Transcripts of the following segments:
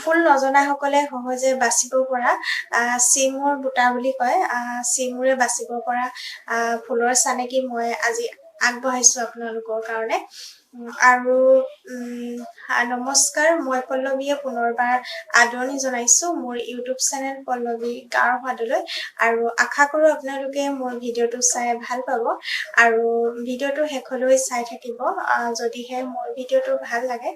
ফুল নজনা সকলে সহজে বাচিব পৰা চিমুৰ বুটা বুলি কয় চিমুৰে বাচিব পৰা ফুলৰ চানেকি মই আজি আগবঢ়াইছো আপোনালোকৰ কাৰণে আৰু নমস্কাৰ মই পল্লৱীয়ে পুনৰবাৰ আদৰণি জনাইছো মোৰ ইউটিউব চেনেল পল্লৱী গাঁৱৰ সোৱাদলৈ আৰু আশা কৰো আপোনালোকে মোৰ ভিডিঅ'টো চাই ভাল পাব আৰু ভিডিঅ'টো শেষলৈ চাই থাকিব যদিহে মোৰ ভিডিঅ'টো ভাল লাগে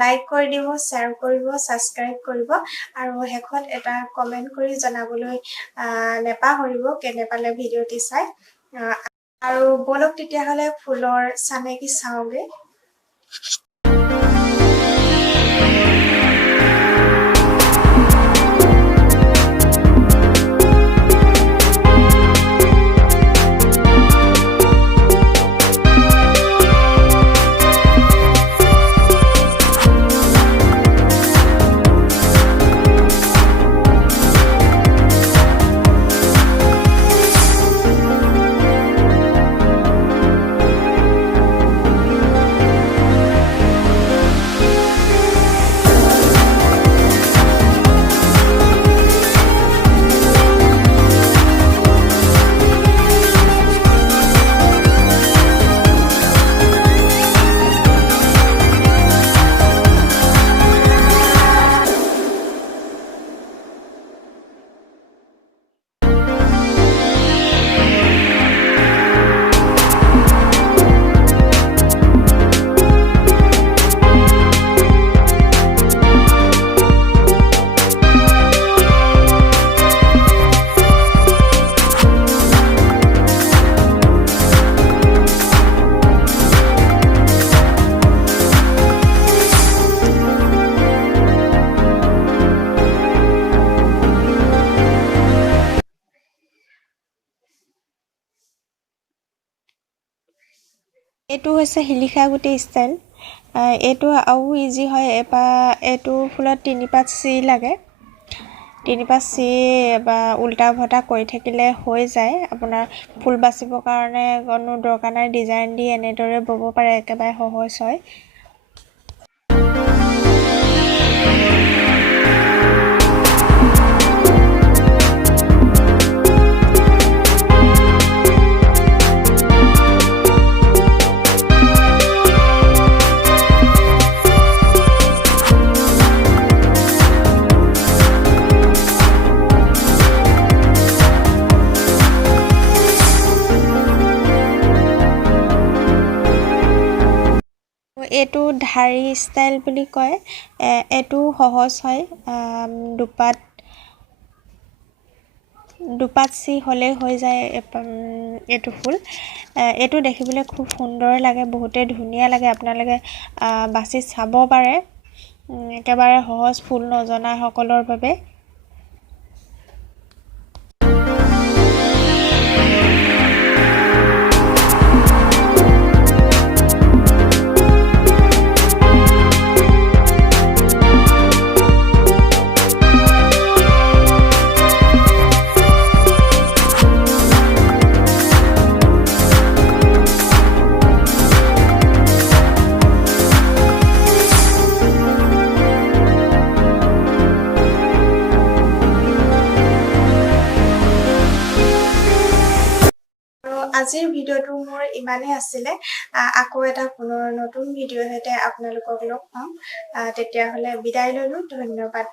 লাইক কৰি দিব শ্বেয়াৰ কৰিব সাবস্ক্ৰাইব কৰিব আৰু শেষত এটা কমেন্ট কৰি জনাবলৈ নেপাহৰিব কেনে পালে ভিডিঅ'টি চাই আৰু বলক তেতিয়াহলে ফুলৰ চানেকি চাওগে এইটো হৈছে শিলিখা গুটি ষ্টাইল এইটো আৰু ইজি হয় এইটো ফুলত 3 পাত চি লাগে 3 পাত চি বা উল্টা ভটা কৰি থাকিলে হৈ যায় আপোনাৰ ফুল বাচিবৰ কাৰণে কোনো দৰকাৰ নাই ডিজাইন দি এনেদৰে বব পাৰে একেবাৰে সহজ হয় এইটো ধাৰি ষ্টাইল বুলি কয় এইটো সহজ হয় দুপাত চি হলে হৈ যায় এইটো ফুল এইটো দেখিবলৈ খুব সুন্দৰ লাগে বহুতে ধুনীয়া লাগে আপোনালোকে বাছি চাব পাৰে একেবাৰে সহজ ফুল নজনা সকলৰ বাবে আজিৰ ভিডিঅ'টো মোৰ ইমানেই আছিলে আকৌ এটা পুনৰ নতুন ভিডিঅ'ৰ সৈতে আপোনালোকক লগ পাম তেতিয়াহলে বিদায় ললো ধন্যবাদ